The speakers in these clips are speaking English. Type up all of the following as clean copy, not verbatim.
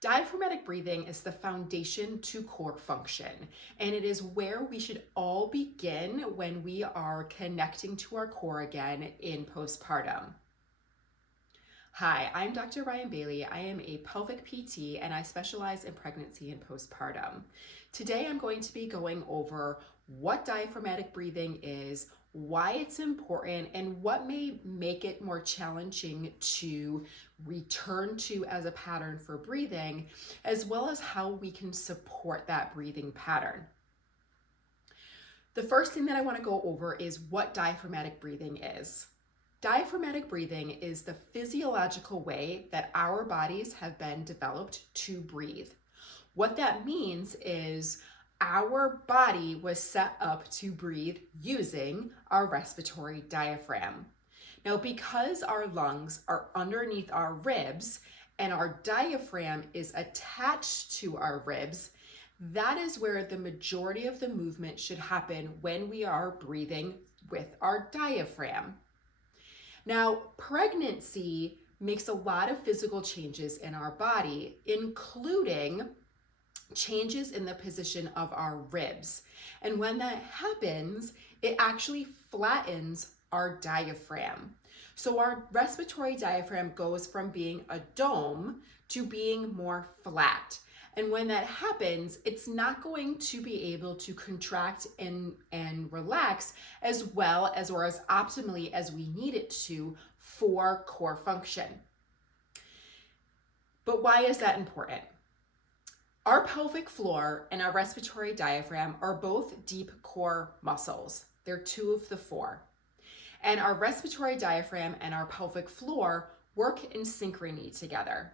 Diaphragmatic breathing is the foundation to core function, and it is where we should all begin when we are connecting to our core again in postpartum. Hi, I'm Dr. Ryan Bailey. I am a pelvic PT and I specialize in pregnancy and postpartum. Today I'm going to be going over what diaphragmatic breathing is, why it's important, and what may make it more challenging to return to as a pattern for breathing, as well as how we can support that breathing pattern. The first thing that I want to go over is what diaphragmatic breathing is. Diaphragmatic breathing is the physiological way that our bodies have been developed to breathe. What that means is our body was set up to breathe using our respiratory diaphragm. Now, because our lungs are underneath our ribs and our diaphragm is attached to our ribs, that is where the majority of the movement should happen when we are breathing with our diaphragm. Now, pregnancy makes a lot of physical changes in our body, including changes in the position of our ribs. And when that happens, it actually flattens our diaphragm. So our respiratory diaphragm goes from being a dome to being more flat. And when that happens, it's not going to be able to contract and relax as well as or as optimally as we need it to for core function. But why is that important? Our pelvic floor and our respiratory diaphragm are both deep core muscles. They're two of the four. And our respiratory diaphragm and our pelvic floor work in synchrony together.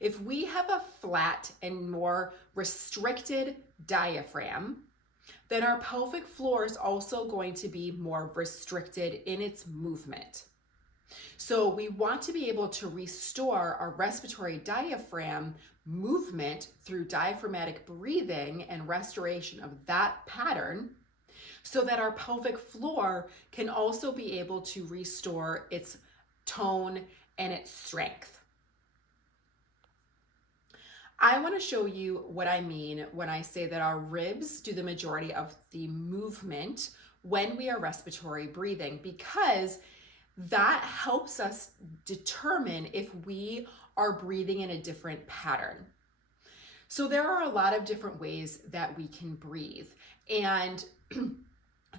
If we have a flat and more restricted diaphragm, then our pelvic floor is also going to be more restricted in its movement. So we want to be able to restore our respiratory diaphragm movement through diaphragmatic breathing and restoration of that pattern so that our pelvic floor can also be able to restore its tone and its strength. I want to show you what I mean when I say that our ribs do the majority of the movement when we are respiratory breathing, because that helps us determine if we are breathing in a different pattern. So there are a lot of different ways that we can breathe, and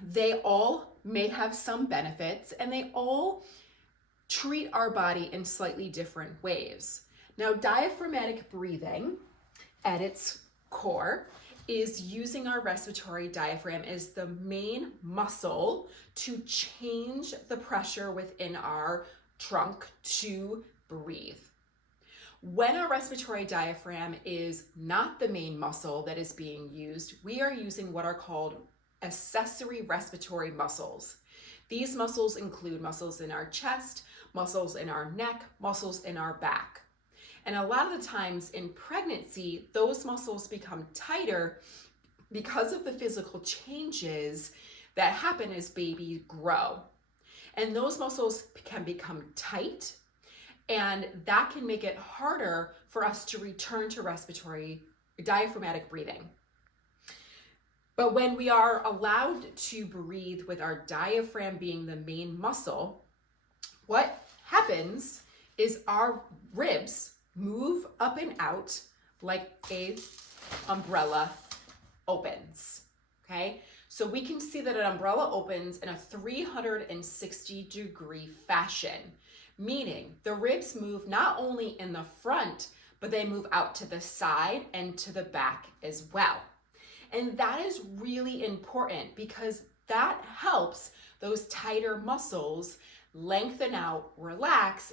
they all may have some benefits, and they all treat our body in slightly different ways. Now, diaphragmatic breathing at its core is using our respiratory diaphragm as the main muscle to change the pressure within our trunk to breathe. When our respiratory diaphragm is not the main muscle that is being used, we are using what are called accessory respiratory muscles. These muscles include muscles in our chest, muscles in our neck, muscles in our back. And a lot of the times in pregnancy, those muscles become tighter because of the physical changes that happen as babies grow. And those muscles can become tight, and that can make it harder for us to return to respiratory diaphragmatic breathing. But when we are allowed to breathe with our diaphragm being the main muscle, what happens is our ribs move up and out like a umbrella opens, okay? So we can see that an umbrella opens in a 360-degree fashion, meaning the ribs move not only in the front, but they move out to the side and to the back as well. And that is really important because that helps those tighter muscles lengthen out, relax,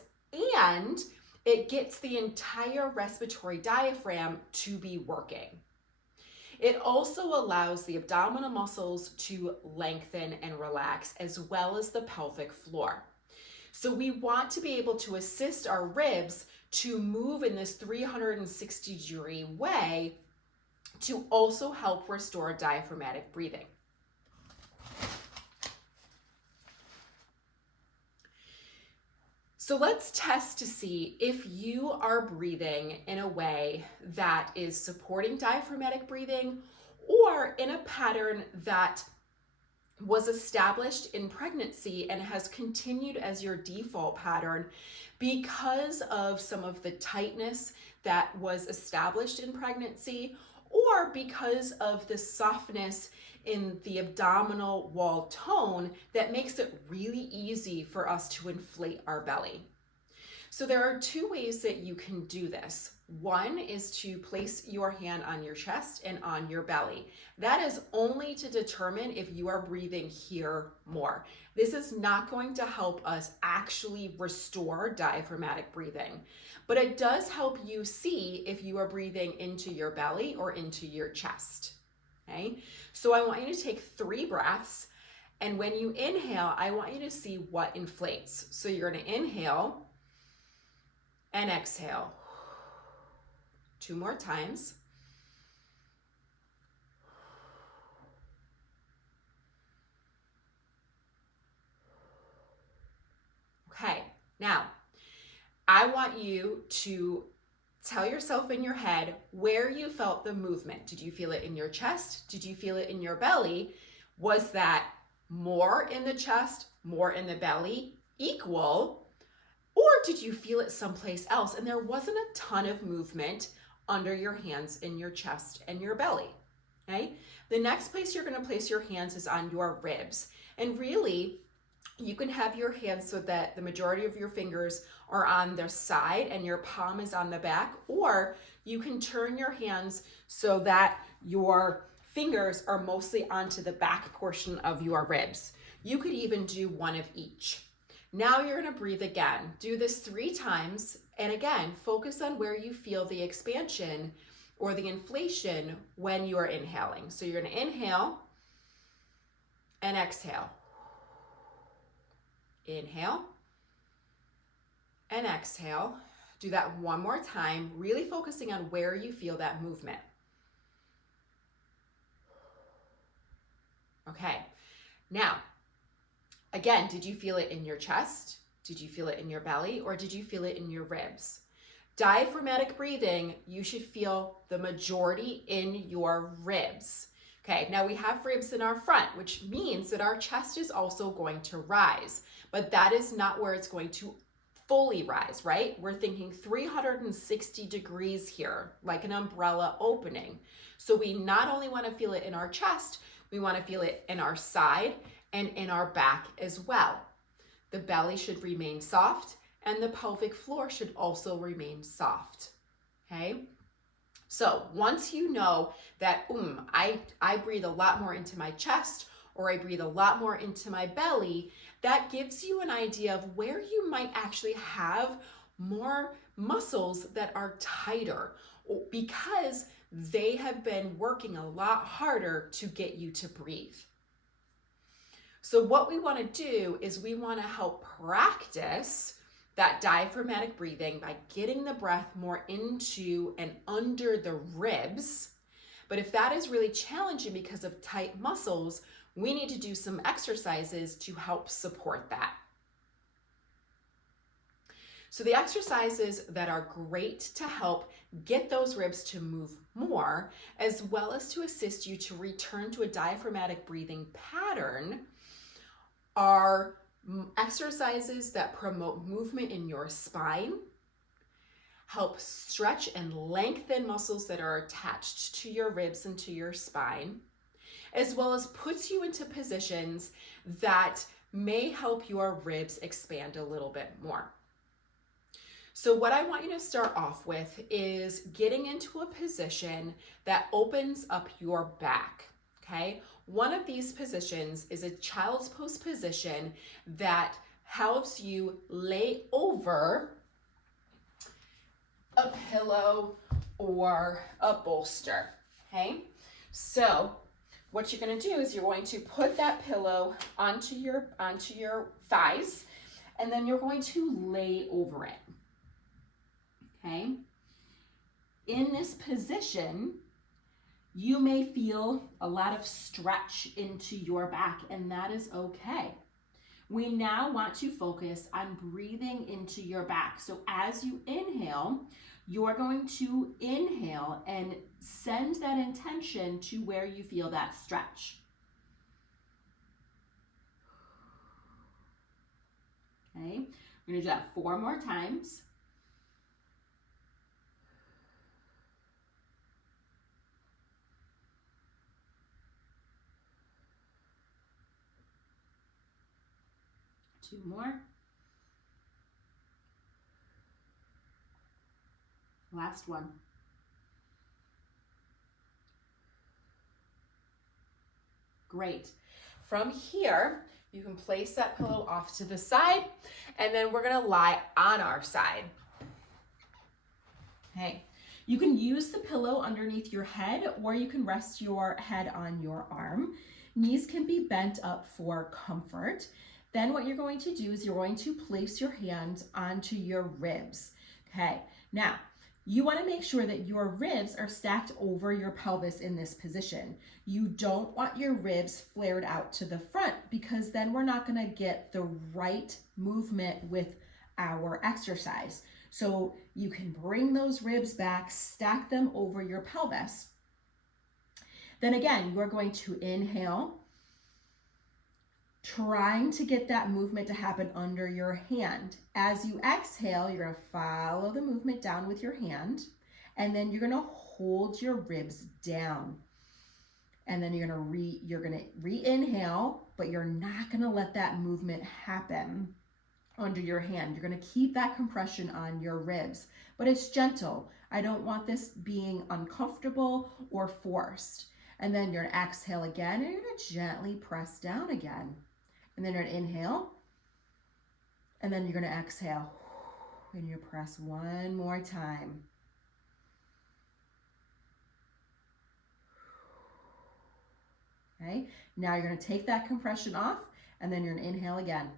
and it gets the entire respiratory diaphragm to be working. It also allows the abdominal muscles to lengthen and relax, as well as the pelvic floor. So we want to be able to assist our ribs to move in this 360-degree way to also help restore diaphragmatic breathing. So let's test to see if you are breathing in a way that is supporting diaphragmatic breathing or in a pattern that was established in pregnancy and has continued as your default pattern because of some of the tightness that was established in pregnancy, or because of the softness in the abdominal wall tone that makes it really easy for us to inflate our belly. So there are two ways that you can do this. One is to place your hand on your chest and on your belly. That is only to determine if you are breathing here more. This is not going to help us actually restore diaphragmatic breathing, but it does help you see if you are breathing into your belly or into your chest. Okay, so I want you to take 3 breaths, and when you inhale, I want you to see what inflates. So you're going to inhale and exhale. 2 more times. Okay, now I want you to tell yourself in your head where you felt the movement. Did you feel it in your chest? Did you feel it in your belly? Was that more in the chest, more in the belly, equal? Or did you feel it someplace else and there wasn't a ton of movement under your hands in your chest and your belly? Okay. The next place you're going to place your hands is on your ribs. And really, you can have your hands so that the majority of your fingers are on the side and your palm is on the back, or you can turn your hands so that your fingers are mostly onto the back portion of your ribs. You could even do one of each. Now you're going to breathe again. Do this 3 times. And again, focus on where you feel the expansion or the inflation when you are inhaling. So you're going to inhale and exhale. Inhale and exhale. Do that one more time, really focusing on where you feel that movement. Okay. Now, again, did you feel it in your chest? Did you feel it in your belly? Or did you feel it in your ribs? Diaphragmatic breathing, you should feel the majority in your ribs. Okay, now we have ribs in our front, which means that our chest is also going to rise, but that is not where it's going to fully rise, right? We're thinking 360 degrees here, like an umbrella opening. So we not only want to feel it in our chest, we want to feel it in our side and in our back as well. The belly should remain soft and the pelvic floor should also remain soft, okay? So once you know that I breathe a lot more into my chest or I breathe a lot more into my belly, that gives you an idea of where you might actually have more muscles that are tighter because they have been working a lot harder to get you to breathe. So what we want to do is we want to help practice that diaphragmatic breathing by getting the breath more into and under the ribs. But if that is really challenging because of tight muscles, we need to do some exercises to help support that. So the exercises that are great to help get those ribs to move more, as well as to assist you to return to a diaphragmatic breathing pattern, are exercises that promote movement in your spine, help stretch and lengthen muscles that are attached to your ribs and to your spine, as well as puts you into positions that may help your ribs expand a little bit more. So what I want you to start off with is getting into a position that opens up your back, okay? One of these positions is a child's pose position that helps you lay over a pillow or a bolster, okay? So what you're going to do is you're going to put that pillow onto your thighs, and then you're going to lay over it, okay? In this position, you may feel a lot of stretch into your back, and that is okay. We now want to focus on breathing into your back. So as you inhale, you're going to inhale and send that intention to where you feel that stretch. Okay, we're gonna do that 4 more times. Two more. Last one. Great. From here, you can place that pillow off to the side, and then we're gonna lie on our side. Okay. You can use the pillow underneath your head, or you can rest your head on your arm. Knees can be bent up for comfort. Then what you're going to do is you're going to place your hands onto your ribs. Okay, now you want to make sure that your ribs are stacked over your pelvis in this position. You don't want your ribs flared out to the front, because then we're not going to get the right movement with our exercise. So you can bring those ribs back, stack them over your pelvis. Then again, you're going to inhale, trying to get that movement to happen under your hand. As you exhale, you're going to follow the movement down with your hand, and then you're going to hold your ribs down. And then you're going to re-inhale, but you're not going to let that movement happen under your hand. You're going to keep that compression on your ribs, but it's gentle. I don't want this being uncomfortable or forced. And then you're going to exhale again, and you're going to gently press down again. And then you're going to inhale, and then you're going to exhale, and you press one more time. Okay, now you're going to take that compression off, and then you're going to inhale again.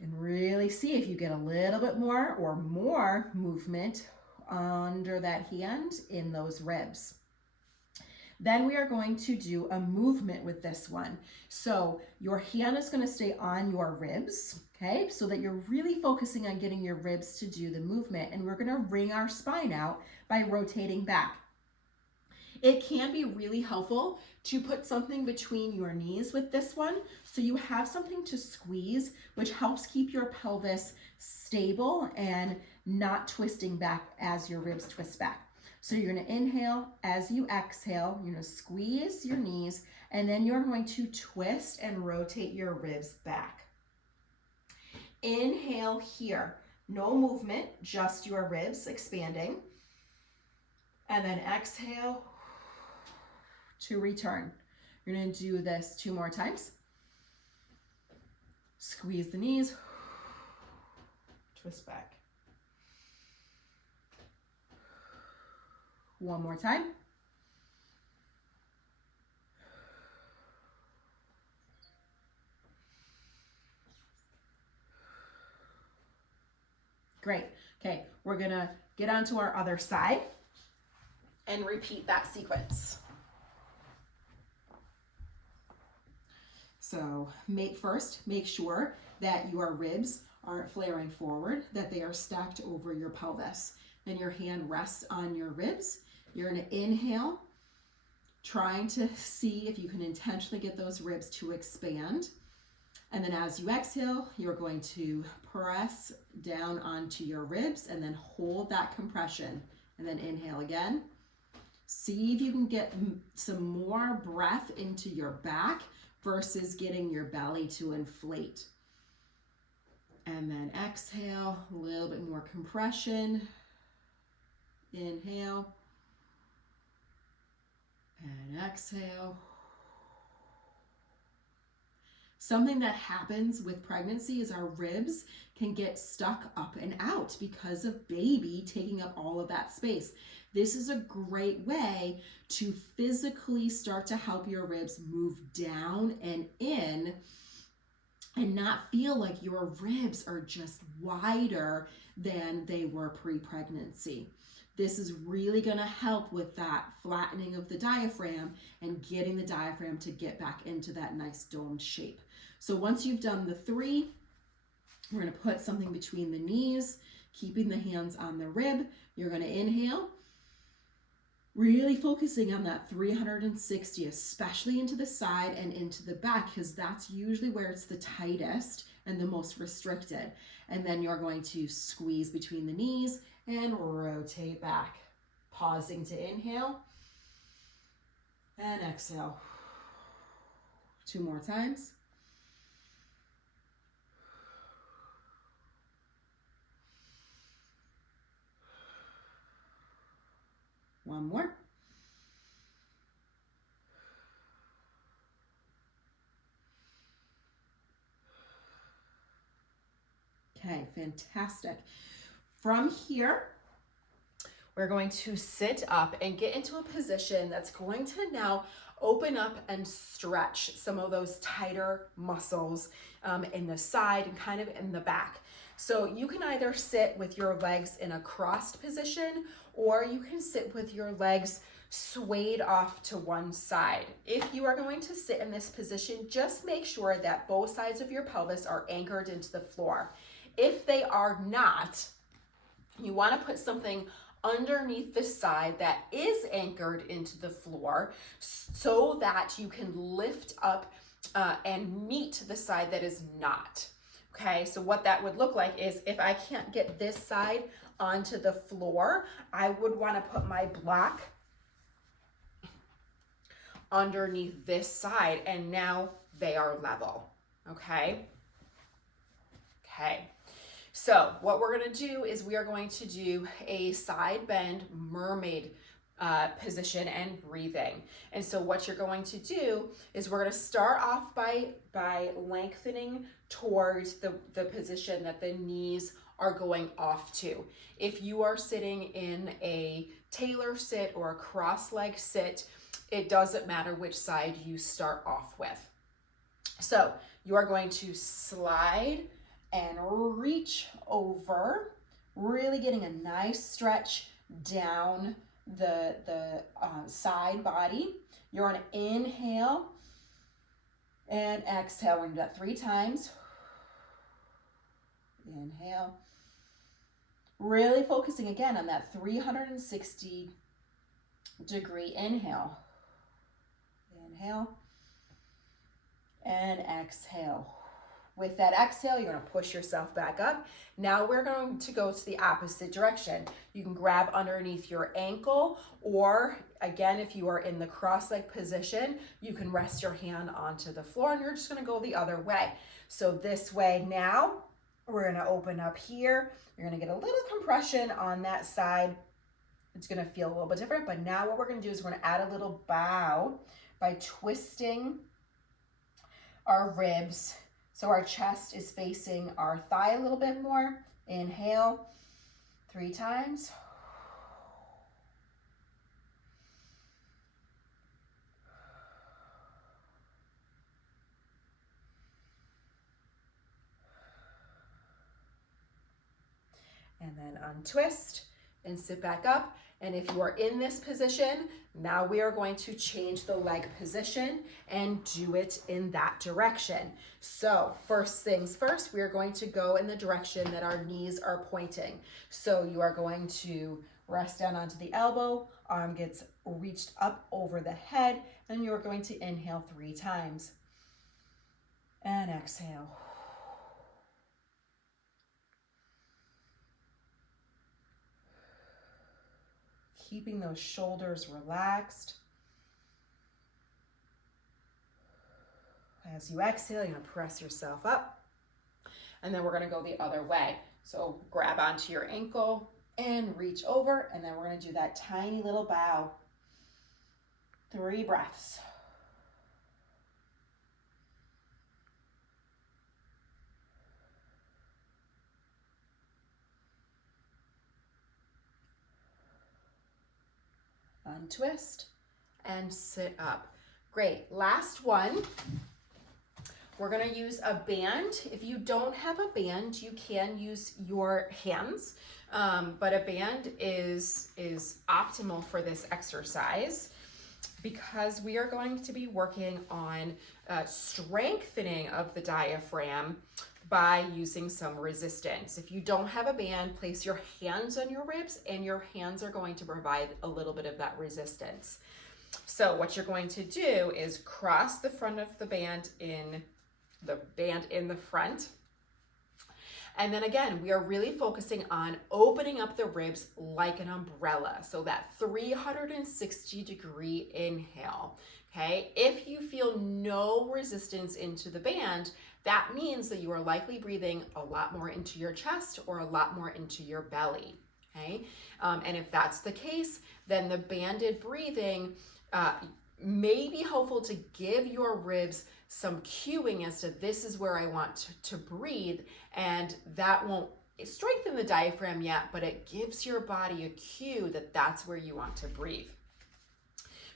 And really see if you get a little bit more or more movement under that hand in those ribs. Then we are going to do a movement with this one. So your hand is going to stay on your ribs, okay? So that you're really focusing on getting your ribs to do the movement. And we're going to wring our spine out by rotating back. It can be really helpful to put something between your knees with this one, so you have something to squeeze, which helps keep your pelvis stable and not twisting back as your ribs twist back. So you're going to inhale. As you exhale, you're going to squeeze your knees, and then you're going to twist and rotate your ribs back. Inhale here. No movement, just your ribs expanding. And then exhale to return. You're going to do this 2 more times. Squeeze the knees, twist back. 1 more time. Great. Okay, we're gonna get onto our other side and repeat that sequence. So make sure that your ribs aren't flaring forward, that they are stacked over your pelvis. Then your hand rests on your ribs. You're going to inhale, trying to see if you can intentionally get those ribs to expand. And then as you exhale, you're going to press down onto your ribs and then hold that compression. And then inhale again. See if you can get some more breath into your back versus getting your belly to inflate. And then exhale, a little bit more compression. Inhale. And exhale. Something that happens with pregnancy is our ribs can get stuck up and out because of baby taking up all of that space. This is a great way to physically start to help your ribs move down and in and not feel like your ribs are just wider than they were pre-pregnancy. This is really going to help with that flattening of the diaphragm and getting the diaphragm to get back into that nice domed shape. So once you've done the 3, we're going to put something between the knees, keeping the hands on the rib. You're going to inhale, really focusing on that 360, especially into the side and into the back, because that's usually where it's the tightest and the most restricted. And then you're going to squeeze between the knees and rotate back, pausing to inhale and exhale. 2 more times. One more. Okay, fantastic. From here, we're going to sit up and get into a position that's going to now open up and stretch some of those tighter muscles in the side and kind of in the back. So you can either sit with your legs in a crossed position, or you can sit with your legs swayed off to one side. If you are going to sit in this position, just make sure that both sides of your pelvis are anchored into the floor. If they are not, you want to put something underneath the side that is anchored into the floor so that you can lift up and meet the side that is not. Okay, so what that would look like is if I can't get this side onto the floor, I would want to put my block underneath this side, and now they are level. Okay. So what we're going to do is we are going to do a side bend mermaid position and breathing. And so what you're going to do is we're going to start off by lengthening towards the position that the knees are going off to. If you are sitting in a tailor sit or a cross leg sit, it doesn't matter which side you start off with. So you are going to slide and reach over, really getting a nice stretch down the side body. You're going to inhale and exhale. We're going to do that 3 times. Inhale. Really focusing again on that 360 degree inhale. Inhale and exhale. With that exhale, you're going to push yourself back up. Now we're going to go to the opposite direction. You can grab underneath your ankle, or again, if you are in the cross-leg position, you can rest your hand onto the floor, and you're just going to go the other way. So this way now, we're going to open up here. You're going to get a little compression on that side. It's going to feel a little bit different, but now what we're going to do is we're going to add a little bow by twisting our ribs. So our chest is facing our thigh a little bit more. Inhale 3 times. And then untwist and sit back up. And if you are in this position, now we are going to change the leg position and do it in that direction. So first things first, we are going to go in the direction that our knees are pointing. So you are going to rest down onto the elbow, arm gets reached up over the head, and you are going to inhale 3 times. And exhale. Keeping those shoulders relaxed. As you exhale, you're going to press yourself up. And then we're going to go the other way. So grab onto your ankle and reach over. And then we're going to do that tiny little bow. 3 breaths. Untwist and sit up. Great. Last one. We're gonna use a band. If you don't have a band, you can use your hands, but a band is optimal for this exercise because we are going to be working on strengthening of the diaphragm by using some resistance. If you don't have a band, place your hands on your ribs and your hands are going to provide a little bit of that resistance. So what you're going to do is cross the front of the band in the front. And then again, we are really focusing on opening up the ribs like an umbrella. So that 360-degree inhale, okay? If you feel no resistance into the band, that means that you are likely breathing a lot more into your chest or a lot more into your belly, okay? And if that's the case, then the banded breathing may be helpful to give your ribs some cueing as to this is where I want to breathe, and that won't strengthen the diaphragm yet, but it gives your body a cue that that's where you want to breathe.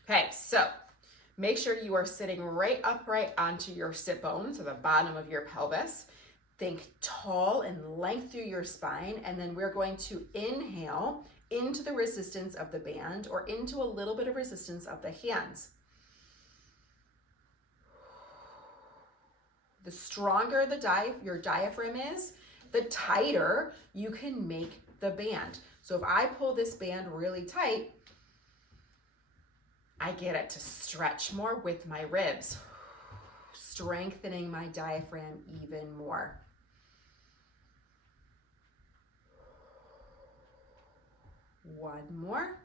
Okay, so make sure you are sitting right upright onto your sit bones, so the bottom of your pelvis. Think tall and length through your spine, and then we're going to inhale into the resistance of the band or into a little bit of resistance of the hands. The stronger your diaphragm is, the tighter you can make the band. So if I pull this band really tight, I get it to stretch more with my ribs, strengthening my diaphragm even more. One more.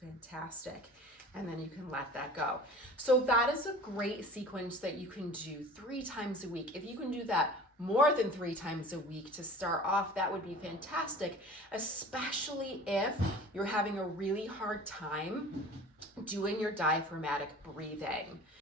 Fantastic. And then you can let that go. So that is a great sequence that you can do 3 times a week. If you can do that more than 3 times a week to start off, that would be fantastic, especially if you're having a really hard time doing your diaphragmatic breathing.